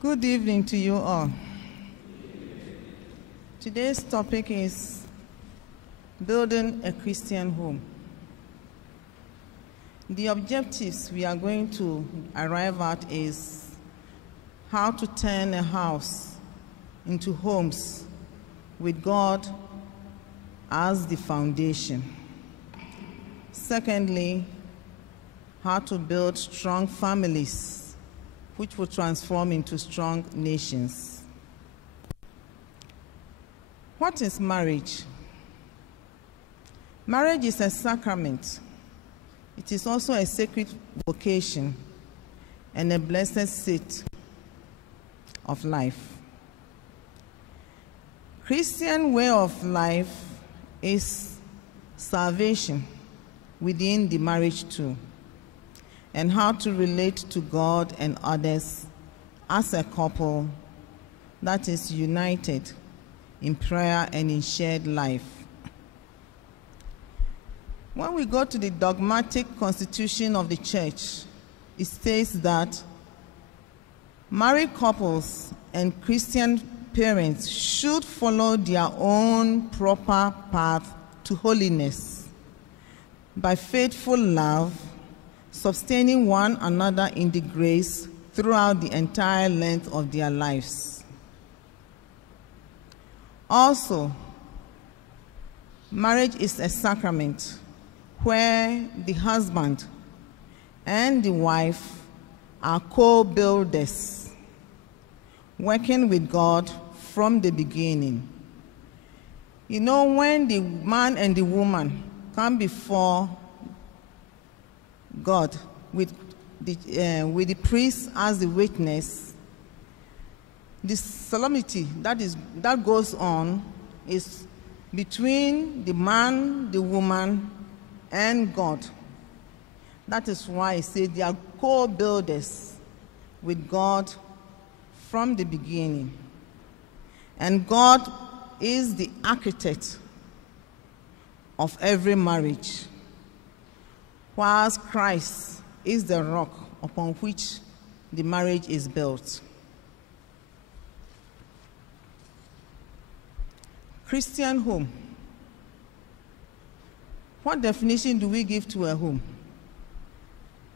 Good evening to you all. Today's topic is building a Christian home. The objectives we are going to arrive at is how to turn a house into homes with God as the foundation. Secondly, how to build strong families which will transform into strong nations. What is marriage? Marriage is a sacrament. It is also a sacred vocation and a blessed state of life. Christian way of life is salvation within the marriage too, and how to relate to God and others as a couple that is united in prayer and in shared life. When we go to the dogmatic constitution of the church, it states that married couples and Christian parents should follow their own proper path to holiness by faithful love, sustaining one another in the grace throughout the entire length of their lives. Also, marriage is a sacrament where the husband and the wife are co-builders, working with God from the beginning. You know, when the man and the woman come before God with the priest as the witness, the solemnity that goes on is between the man, the woman, and God. That is why I say they are co-builders with God from the beginning. And God is the architect of every marriage, whilst Christ is the rock upon which the marriage is built. Christian home. What definition do we give to a home?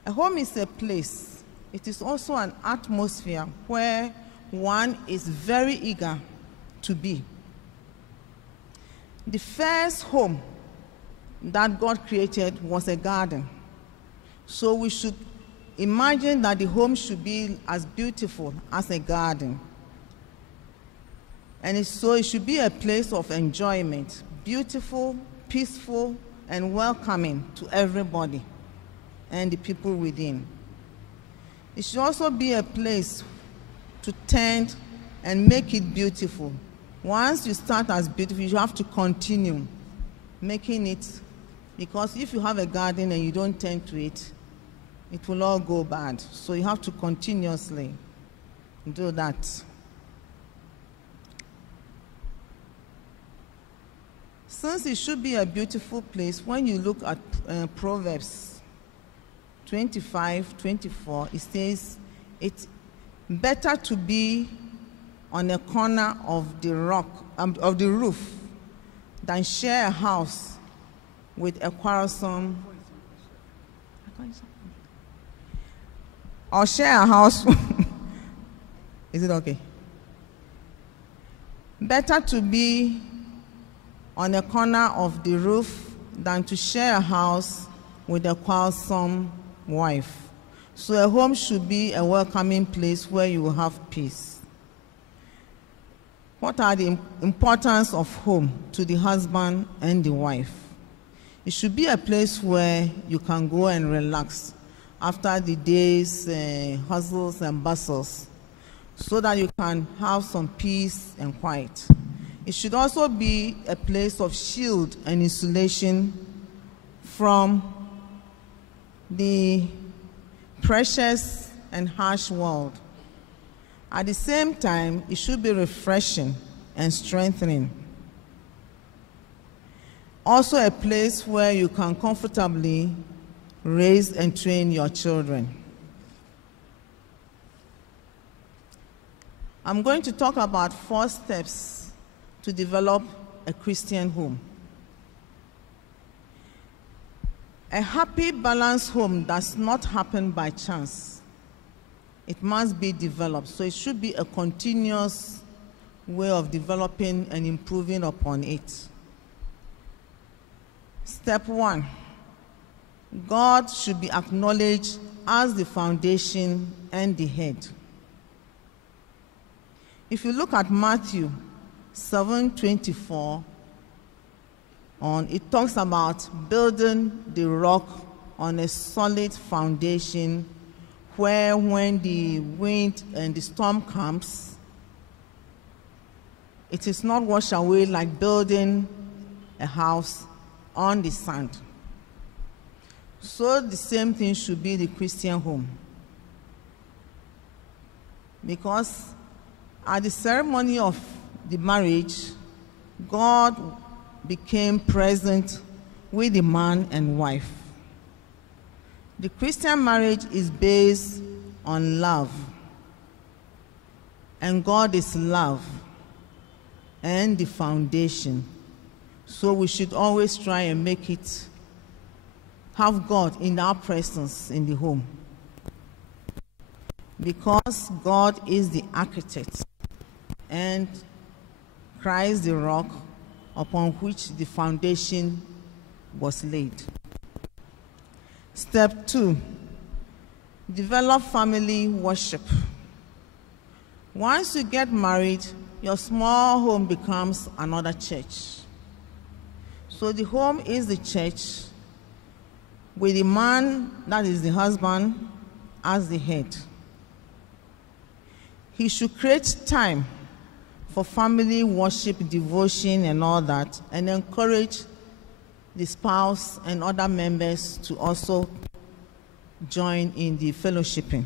A home is a place. It is also an atmosphere where one is very eager to be. The first home that God created was a garden. So we should imagine that the home should be as beautiful as a garden. And so it should be a place of enjoyment, beautiful, peaceful, and welcoming to everybody and the people within. It should also be a place to tend and make it beautiful. Once you start as beautiful, you have to continue making it, because if you have a garden and you don't tend to it, it will all go bad. So you have to continuously do that. Since it should be a beautiful place, when you look at Proverbs 25:24, it says, it's better to be on a corner of the roof than share a house with a quarrelsome, or share a house. Is it okay? Better to be on a corner of the roof than to share a house with a quarrelsome wife. So a home should be a welcoming place where you will have peace. What are the importance of home to the husband and the wife? It should be a place where you can go and relax after the day's hustles and bustles, so that you can have some peace and quiet. It should also be a place of shield and insulation from the precious and harsh world. At the same time, it should be refreshing and strengthening. Also a place where you can comfortably raise and train your children. I'm going to talk about 4 steps to develop a Christian home. A happy, balanced home does not happen by chance. It must be developed. So it should be a continuous way of developing and improving upon it. Step 1, God should be acknowledged as the foundation and the head. If you look at Matthew 7:24, it talks about building the rock on a solid foundation where when the wind and the storm comes, it is not washed away like building a house on the sand. So the same thing should be the Christian home. Because at the ceremony of the marriage, God became present with the man and wife. The Christian marriage is based on love. And God is love and the foundation. So we should always try and make it have God in our presence in the home. Because God is the architect and Christ the rock upon which the foundation was laid. Step 2, develop family worship. Once you get married, your small home becomes another church. So the home is the church with the man, that is the husband, as the head. He should create time for family worship, devotion, and all that, and encourage the spouse and other members to also join in the fellowshipping.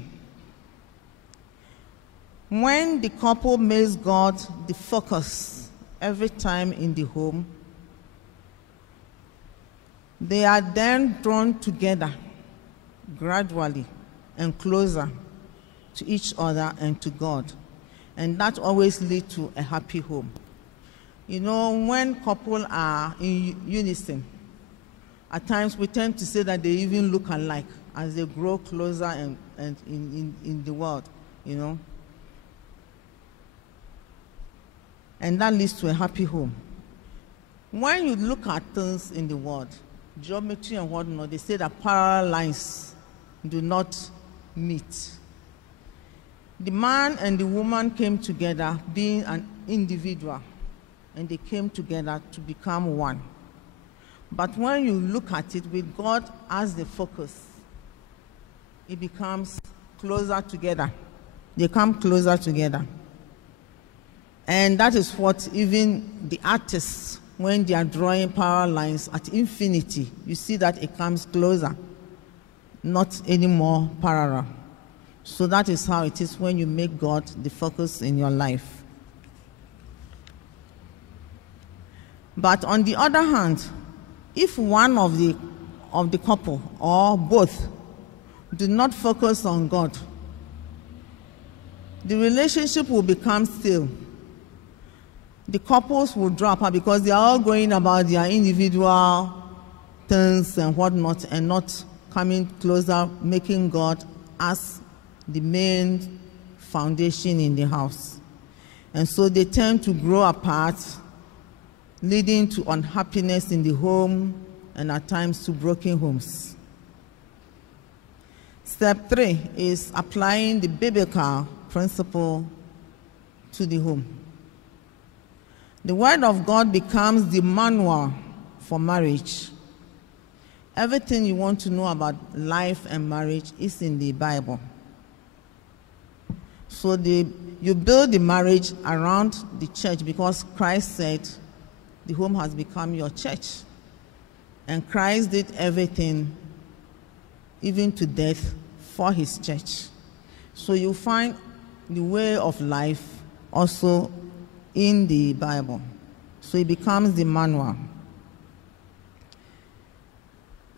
When the couple makes God the focus every time in the home, they are then drawn together gradually and closer to each other and to God. And that always leads to a happy home. You know, when couples are in unison, at times we tend to say that they even look alike as they grow closer and in the world, you know. And that leads to a happy home. When you look at things in the world, geometry and whatnot, they say that parallel lines do not meet. The man and the woman came together being an individual, and they came together to become one. But when you look at it with God as the focus, it becomes closer together. They come closer together. And that is what even the artists, when they are drawing parallel lines at infinity, you see that it comes closer, not anymore parallel. So that is how it is when you make God the focus in your life. But on the other hand, if one of the couple or both do not focus on God, the relationship will become still. The couples will drop out because they are all going about their individual things and whatnot and not coming closer, making God as the main foundation in the house. And so they tend to grow apart, leading to unhappiness in the home and at times to broken homes. Step 3 is applying the biblical principle to the home. The Word of God becomes the manual for marriage. Everything you want to know about life and marriage is in the Bible. So you build the marriage around the church because Christ said the home has become your church. And Christ did everything, even to death, for his church. So you find the way of life also in the Bible. So it becomes the manual.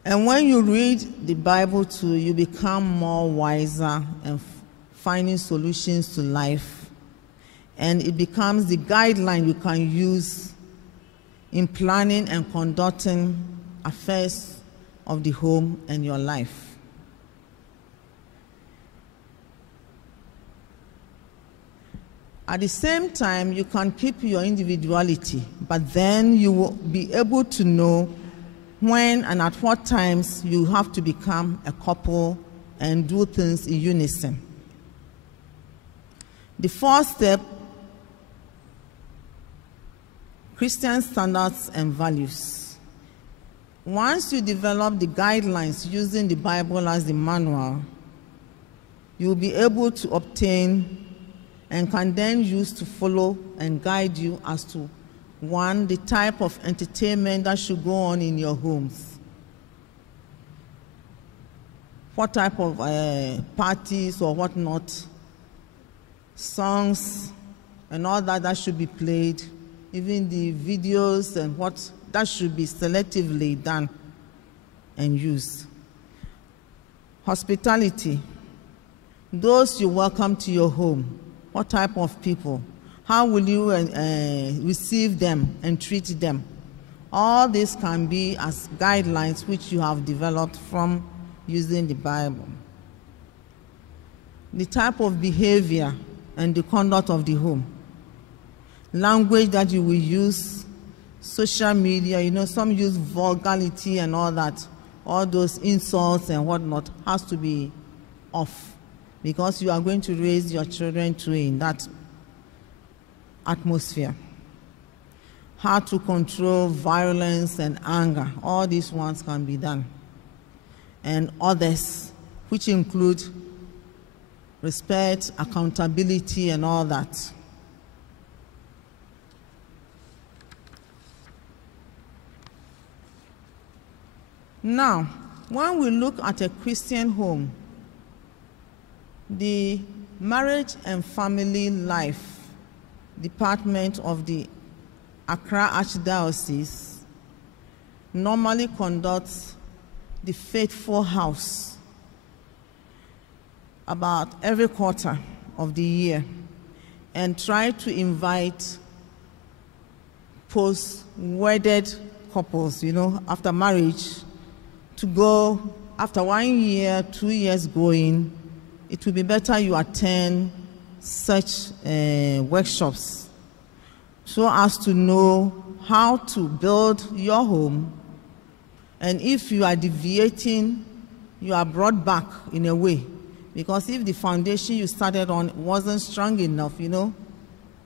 And when you read the Bible too, you become more wiser and finding solutions to life. and it becomes the guideline you can use in planning and conducting affairs of the home and your life. At the same time, you can keep your individuality, but then you will be able to know when and at what times you have to become a couple and do things in unison. The fourth step, Christian standards and values. Once you develop the guidelines using the Bible as the manual, you will be able to obtain and can then use to follow and guide you as to, one, the type of entertainment that should go on in your homes. What type of parties or whatnot, songs and all that should be played, even the videos and what that should be selectively done and used. Hospitality, those you welcome to your home. What type of people? How will you receive them and treat them? All this can be as guidelines which you have developed from using the Bible. The type of behavior and the conduct of the home. Language that you will use, social media, some use vulgarity and all that. All those insults and whatnot has to be off, because you are going to raise your children in that atmosphere. How to control violence and anger, all these ones can be done. And others, which include respect, accountability, and all that. Now, when we look at a Christian home, the Marriage and Family Life Department of the Accra Archdiocese normally conducts the Faithful House about every quarter of the year and try to invite post-wedded couples, after marriage, to go after 1 year, 2 years going. It will be better you attend such workshops so as to know how to build your home, and if you are deviating, you are brought back in a way, because if the foundation you started on wasn't strong enough,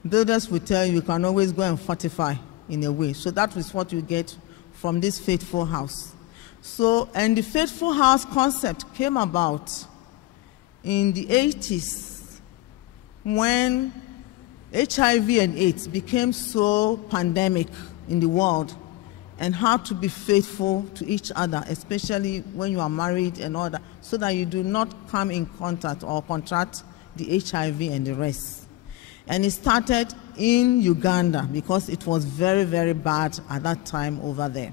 builders will tell you can always go and fortify in a way. So that is what you get from this Faithful House. So, and the Faithful House concept came about in the 80s, when HIV and AIDS became so pandemic in the world, and how to be faithful to each other, especially when you are married and all that, so that you do not come in contact or contract the HIV and the rest. And it started in Uganda because it was very, very bad at that time over there.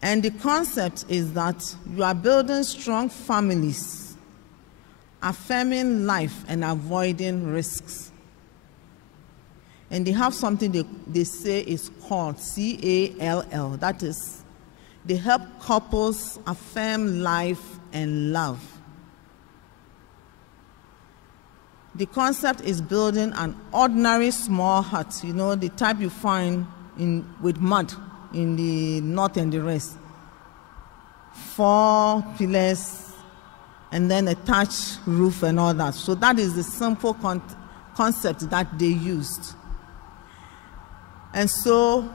And the concept is that you are building strong families, affirming life and avoiding risks. And they have something they say is called CALL. That is, they help couples affirm life and love. The concept is building an ordinary small hut, the type you find with mud in the north and the rest. 4 pillars, and then a thatched roof and all that. So that is the simple concept that they used. And so,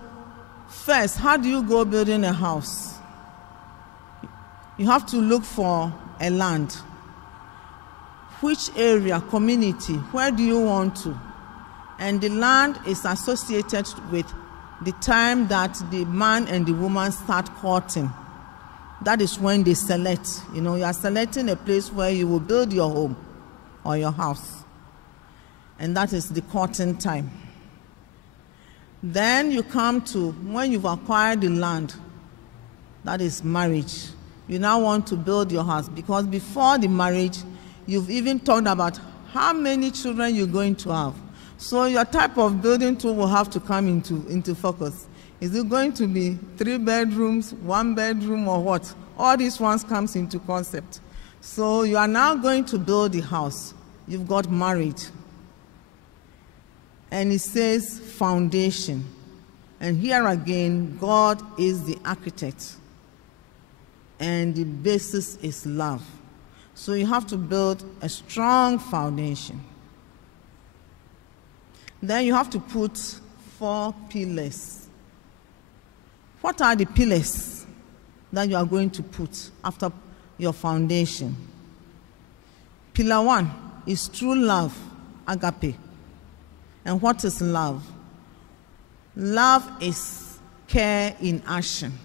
first, how do you go building a house? You have to look for a land. Which area, community, where do you want to? And the land is associated with the time that the man and the woman start courting. That is when they select. You are selecting a place where you will build your home or your house. And that is the courting time. Then you come to when you've acquired the land, that is marriage. You now want to build your house, because before the marriage, you've even talked about how many children you're going to have. So your type of building too will have to come into focus. Is it going to be 3 bedrooms, 1 bedroom, or what? All these ones comes into concept. So you are now going to build the house. You've got married. And it says foundation. And here again, God is the architect. And the basis is love. So you have to build a strong foundation. Then you have to put 4 pillars. What are the pillars that you are going to put after your foundation? Pillar 1 is true love, agape. And what is love? Love is care in action.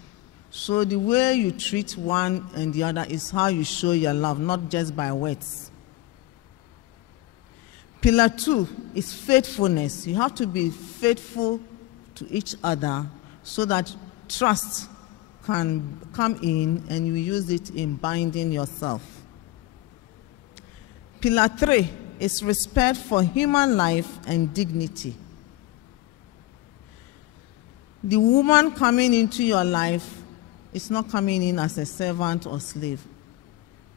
So the way you treat one and the other is how you show your love, not just by words. Pillar 2 is faithfulness. You have to be faithful to each other so that trust can come in and you use it in binding yourself. Pillar 3 is respect for human life and dignity. The woman coming into your life is not coming in as a servant or slave.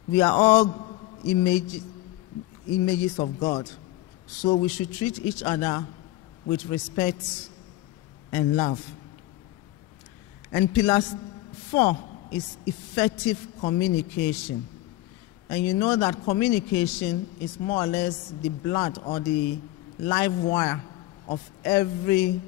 We are all images of God. So we should treat each other with respect and love. And pillar 4 is effective communication. And you know that communication is more or less the blood or the live wire of every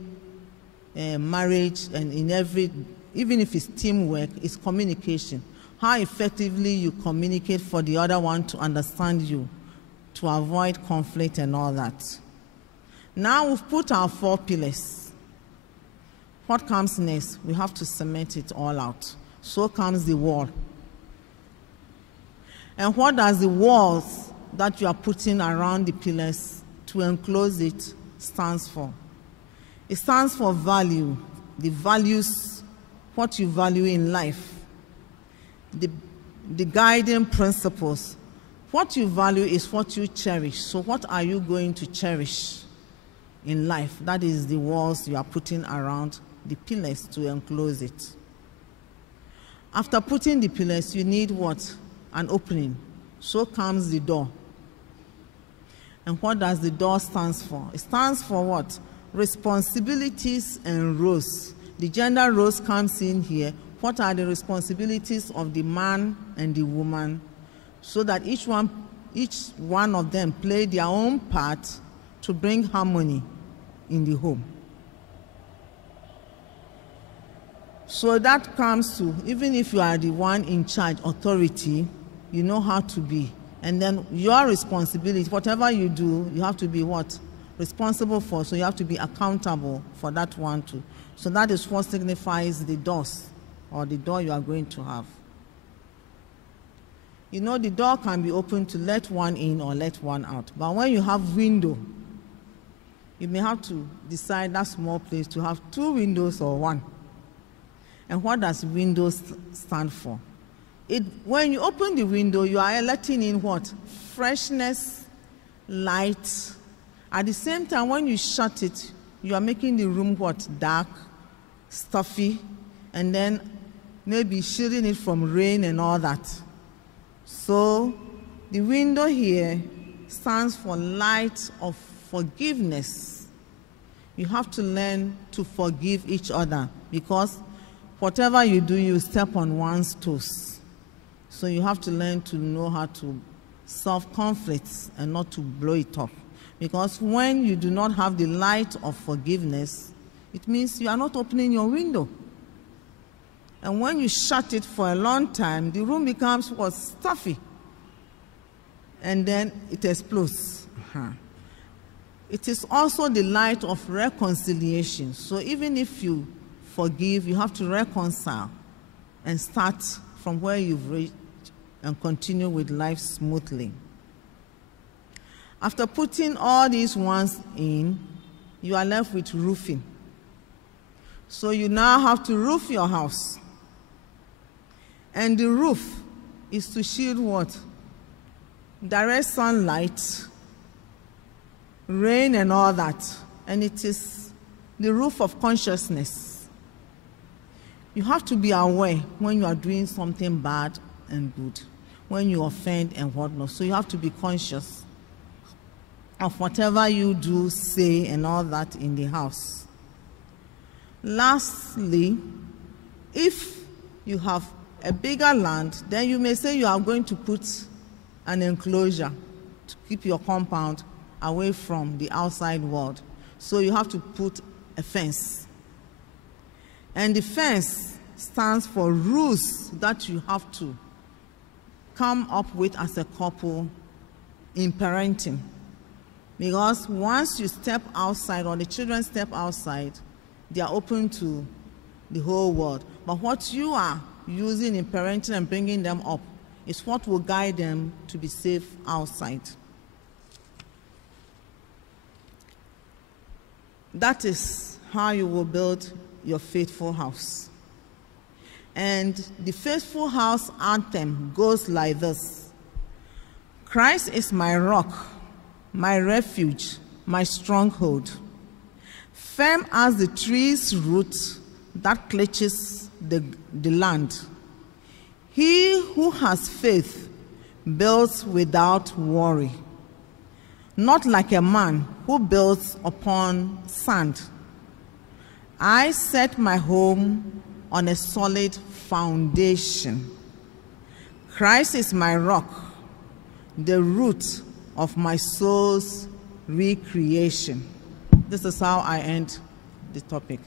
marriage, and in every, even if it's teamwork, it's communication. How effectively you communicate for the other one to understand you, to avoid conflict and all that. Now we've put our 4 pillars. What comes next? We have to cement it all out. So comes the wall. And what does the walls that you are putting around the pillars to enclose it stands for? It stands for value, the values, what you value in life, the guiding principles. What you value is what you cherish. So what are you going to cherish in life? That is the walls you are putting around the pillars to enclose it. After putting the pillars, you need what? An opening. So comes the door. And what does the door stand for? It stands for what? Responsibilities and roles. The gender roles comes in here. What are the responsibilities of the man and the woman? So that each one of them play their own part to bring harmony in the home. So that comes to, even if you are the one in charge, authority, you know how to be. And then your responsibility, whatever you do, you have to be what? Responsible for. So you have to be accountable for that one too. So that is what signifies the doors, or the door you are going to have. You know, the door can be opened to let one in or let one out. But when you have window, you may have to decide that small place to have 2 windows or 1. And what does windows stand for? When you open the window, you are letting in what? Freshness, light. At the same time, when you shut it, you are making the room what? Dark, stuffy, and then maybe shielding it from rain and all that. So the window here stands for light of forgiveness. You have to learn to forgive each other, because whatever you do, you step on one's toes. So you have to learn to know how to solve conflicts and not to blow it up. Because when you do not have the light of forgiveness, it means you are not opening your window. And when you shut it for a long time, the room becomes what? Stuffy. And then it explodes. It is also the light of reconciliation. So even if you forgive, you have to reconcile and start from where you've reached and continue with life smoothly. After putting all these ones in, you are left with roofing. So you now have to roof your house. And the roof is to shield what? Direct sunlight rain and all that. And it is the roof of consciousness. You have to be aware when you are doing something bad and good, when you offend and whatnot. So you have to be conscious of whatever you do, say, and all that in the house. Lastly, if you have a bigger land, then you may say you are going to put an enclosure to keep your compound away from the outside world. So you have to put a fence. And the fence stands for rules that you have to come up with as a couple in parenting. Because once you step outside, or the children step outside, they are open to the whole world. But what you are using in parenting and bringing them up is what will guide them to be safe outside. That is how you will build your faithful house. And the faithful house anthem goes like this: Christ is my rock, my refuge, my stronghold, firm as the tree's root that clutches the land. He who has faith builds without worry, not like a man who builds upon sand. I set my home on a solid foundation. Christ is my rock, the root of my soul's recreation. This is how I end the topic.